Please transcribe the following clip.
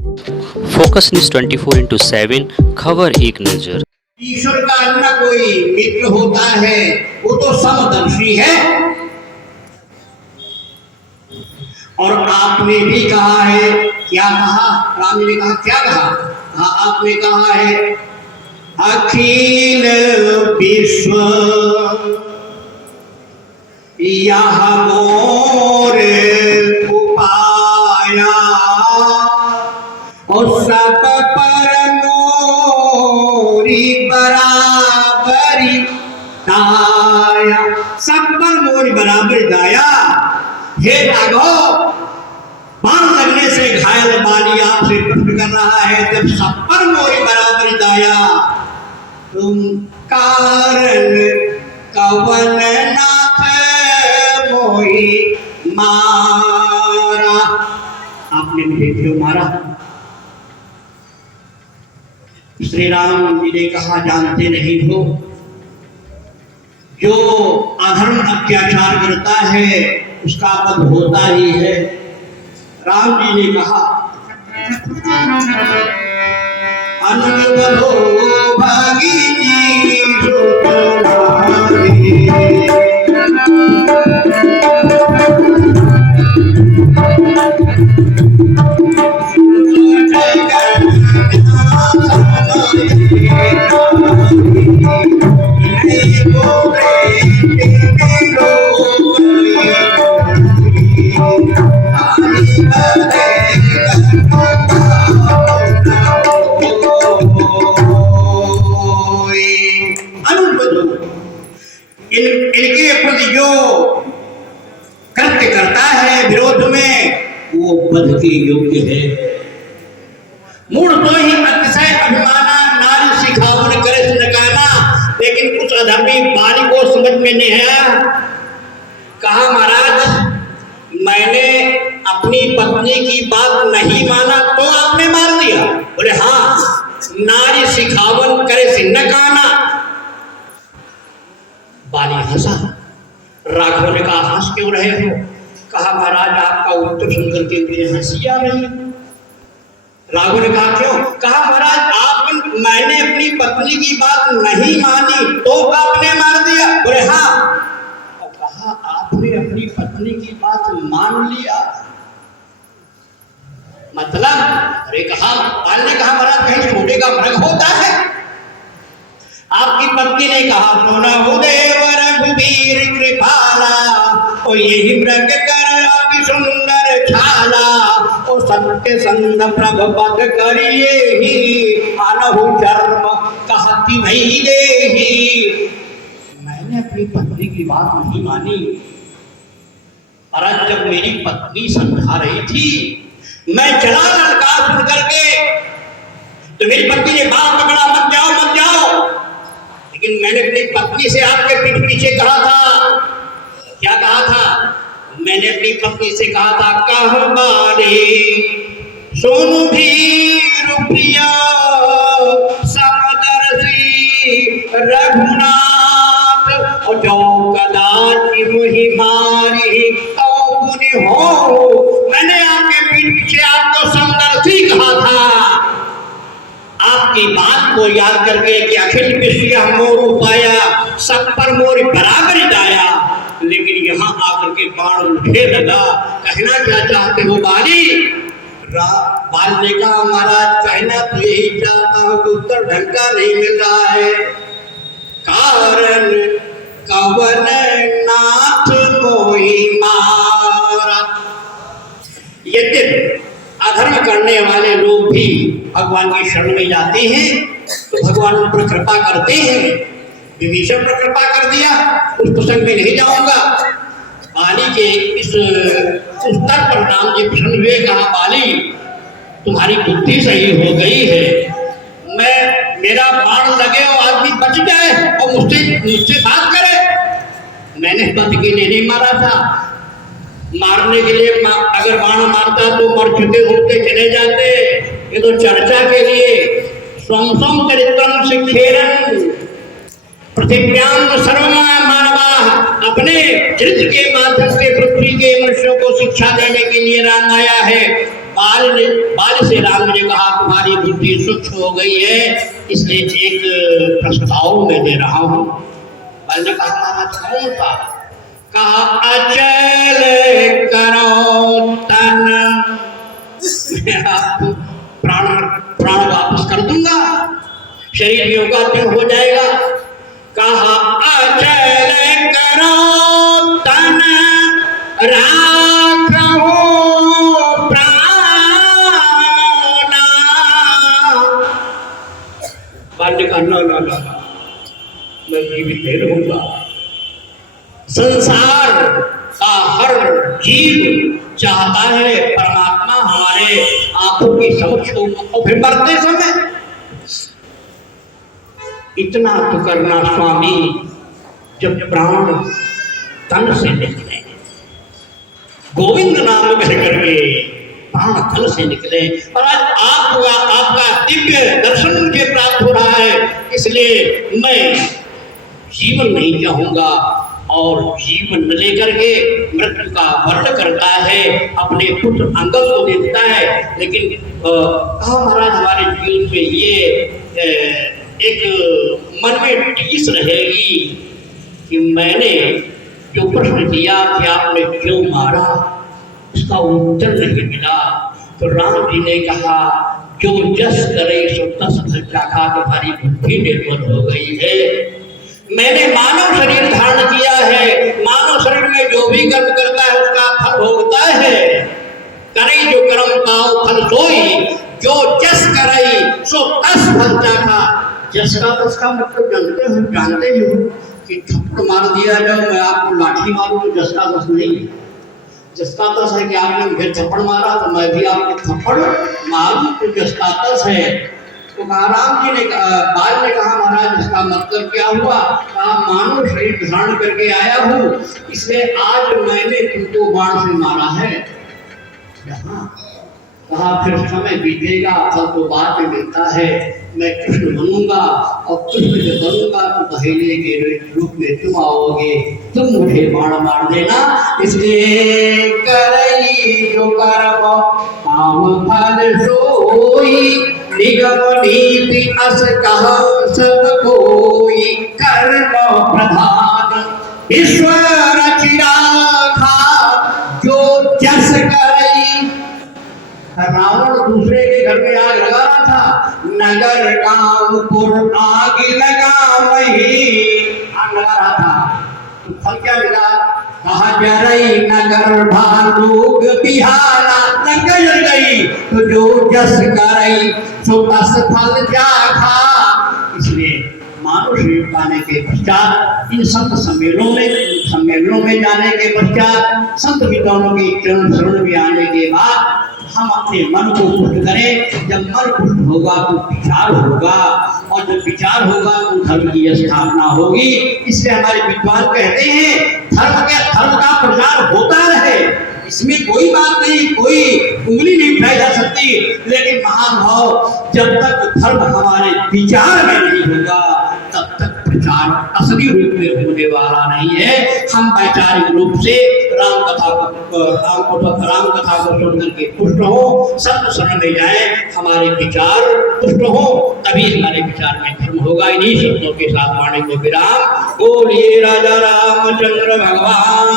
Focus news 24/7 खबर एक नजर। ईश्वर का न कोई मित्र होता है, वो तो समदर्शी है। और आपने भी कहा है, क्या कहा? राम ने कहा, क्या कहा? हाँ, आपने कहा है अखिल विश्व यह मोर उपाया और सब पर मोरी बराबरी दाया। सब पर मोरी बराबरी दाया। हे राघव, बाण लगने से घायल बाली आपसे प्रश्न कर रहा है, जब सब पर मोरी बराबरी दाया, तुम कारण कवन नाथ मोही मारा। आपने मुझे क्यों मारा? श्री राम जी ने कहा, जानते नहीं हो, जो अधर्म अत्याचार करता है उसका वध होता ही है। राम जी ने कहा, अनुबंधो भागिनी इनके प्रति जो कृत्य करता है विरोध में, वो वध के योग्य है। मूढ़ तो ही अतिशय अभिमाना, नारी सिखावन करे नकाना। लेकिन कुछ अधर्मी बाली को समझ में नहीं आया। कहा, महाराज, मैंने अपनी पत्नी की बात नहीं माना तो आपने मार दिया। बोले, हाँ, नारी सिखावन करे से नकाना। बाली हंसा। राघव ने कहा, हंस क्यों रहे हो? कहा, महाराज, आपका उत्तर सुनकर के मुझे हंसी आ रही। राघव ने कहा, क्यों? कहा, महाराज, मैंने अपनी पत्नी की बात नहीं मानी तो आपने मार दिया। बोले, हाँ। कहा, आपने अपनी पत्नी की बात मान लिया मतलब? अरे कहा, बाल ने कहा, महाराज, कहीं छोटे का फर्क होता है? आपकी पत्नी ने कहा, सोना देव रघुवीर कृपाला, ओ यही मृग कर अति सुंदर छाला, ओ सत्य संग प्रभ पद करिए ही, मानहु जन्म कहती नहीं देही। मैंने अपनी पत्नी की बात नहीं मानी। और जब मेरी पत्नी समझा रही थी, मैं चला ललका सुन करके, तो मेरी पत्नी ने बात पकड़ा, मत जाओ मत जाओ। लेकिन मैंने अपनी पत्नी से आपके पीठ पीछे कहा था। क्या कहा था? मैंने अपनी पत्नी से कहा था, कह बारी सोनू भी रुपया समदर्शी रघुनाथ, और जो कदाचि मुहि मारी तो पुनि हो। मैंने आपके पीठ पीछे आपको समदर्शी कहा था। आपकी बात को याद करके कि अखिल विश्व मोर उपाया, सब पर मोर बराबरी दाया। लेकिन यहाँ आकर के बाण उठे लगा। कहना क्या चाहते हो बाली? बाल ने कहा, महाराज, कहना तो यही चाहता हूँ कि उत्तर ढंग का नहीं मिल रहा है। कारण कवन नाथ मोही मारा। यद्यपि अधर्म करने वाले लोग भी भगवान की शरण में जाते हैं तो भगवान उन पर कृपा करते हैं। विभीषण पर कृपा कर दिया, उस प्रसंग में नहीं जाऊंगा। बाली के इस उत्तर पर राम जी प्रसन्न हुए। कहा, बाली, तुम्हारी बुद्धि सही हो गई है। मेरा बाण लगे और आदमी बच जाए और मुझसे बात करे। मैंने वध के लिए नहीं मारा था। मारने के लिए अगर बाण मारता तो मर चुके होते, चले जाते। ये तो चर्चा के लिए। स्वम चरित्रम शिक्षेरन पृथिव्याम सर्वमा मानवा। अपने चरित्र के माध्यम से पृथ्वी के मनुष्यों को शिक्षा देने के लिए राम आया है। बाल से राम ने कहा तुम्हारी बुद्धि सूक्ष्म हो गई है, इसलिए एक प्रस्ताव मैं दे रहा हूँ। बाल ने कहा महाराज कौन था? कहा अचल करो तन, मैं आपको प्राण वापस कर दूंगा, शरीर योगात्म हो जाएगा। कहा अचल करो तन राखो प्राणा। बाल्य का ना मैं जीवित नहीं रहूंगा। संसार का हर जीव चाहता है परमात्मा हमारे आंखों की समक्ष हो, और फिर मरते समय इतना तो करना स्वामी, जब प्राण तन से निकले, गोविंद नाम कह करके प्राण तन से निकले। और आज आपका दिव्य दर्शन मुझे प्राप्त हो रहा है, इसलिए मैं जीवन नहीं चाहूंगा। और जीवन न लेकर के मृत्यु का वर्ण करता है, अपने पुत्र अंगद को देता है। लेकिन कहा महाराज हमारे जीवन में ये एक मन में टीस रहेगी कि मैंने जो प्रश्न किया कि आपने क्यों मारा, उसका उत्तर नहीं मिला। तो राम जी ने कहा जो जस करे सो तस फल चाखा, तुम्हारी बुद्धि निर्बल हो गई है। मैंने मानव शरीर धारण किया है, मानव शरीर में जो भी कर्म करता है उसका फल भोगता है। करे जो कर्म पाओ फल सोई, जो जस करे सो तस फल चाखा। जस का तस का मतलब जानते हो कि थप्पड़ मार दिया जाओ, मैं आपको लाठी मारूं तो जस का तस नहीं है। जस का तस है कि आपने मुझे थप्पड़ मारा तो मैं भी आपको थप्पड़ मारूं तो जस का तस है। तो राम जी ने बाल ने कहा महाराज इसका मतलब क्या हुआ? कहा मानव शरीर धारण करके आया हूँ, इसलिए आज मैंने तुमको बाण से मारा है। कहा फिर समय बीतेगा, फल तो बाद में मिलता है। मैं कृष्ण बनूंगा और कृष्ण जब बनूंगा तो पहले के रूप में तुम आओगे, तुम मुझे बाण मार देना। इसलिए करई जो कर्म पाव फल सोई, निगम नीति अस कहा सब कोई। कर्म प्रधान ईश्वर चिराखा, जो जस करई। रावण दूसरे के घर में आग लगा रहा था, नगर कामपुर आग लगा वही आग लगा रहा था। तो फल क्या मिला? कहा जरई नगर भालूक बिहारा, लंका जल गई। तो जो जस करई सो तस फल चाखा। इसलिए मानव शरीर पाने के पश्चात, इन संत सम्मेलनों में जाने के पश्चात, संत विद्वानों की चरण शरण में आने के बाद हम अपने मन को पुष्ट करें। जब मन पुष्ट होगा तो विचार होगा, और जब विचार होगा तो धर्म की स्थापना होगी। इसलिए हमारे विद्वान कहते हैं धर्म का प्रचार होता रहे, इसमें कोई बात नहीं, कोई उंगली नहीं उठाई जा सकती। लेकिन महानुभाव जब तक धर्म हमारे विचार में नहीं होगा तब तक प्रचार असली रूप में होने वाला नहीं है। हम वैचारिक रूप से राम कथा को सुन करके पुष्ट हो, संत शरण में जाए, हमारे विचार पुष्ट हो, तभी हमारे विचार में धर्म होगा। इन्हीं शब्दों के साथ वाणी को विराम। बोलिए राजा रामचंद्र भगवान।